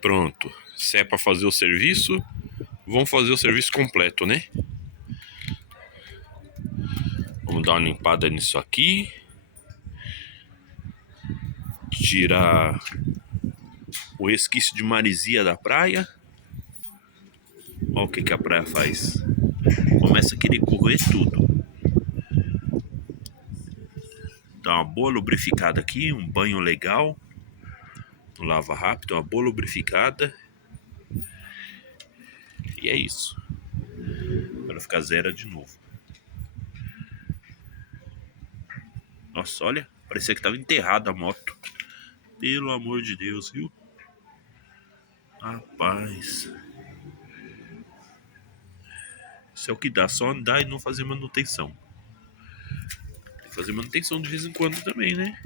Pronto. Se é para fazer o serviço, vamos fazer o serviço completo, né? Vamos dar uma limpada nisso aqui. Tirar o resquício de maresia da praia. Olha o que a praia faz. Começa a querer correr tudo. Dá uma boa lubrificada aqui, um banho legal. Lava rápido, uma boa lubrificada. E é isso. Para ficar zero de novo. Nossa, olha. Parecia que tava enterrada a moto. Pelo amor de Deus, viu? Rapaz. Isso é o que dá. Só andar e não fazer manutenção. Tem que fazer manutenção de vez em quando também, né?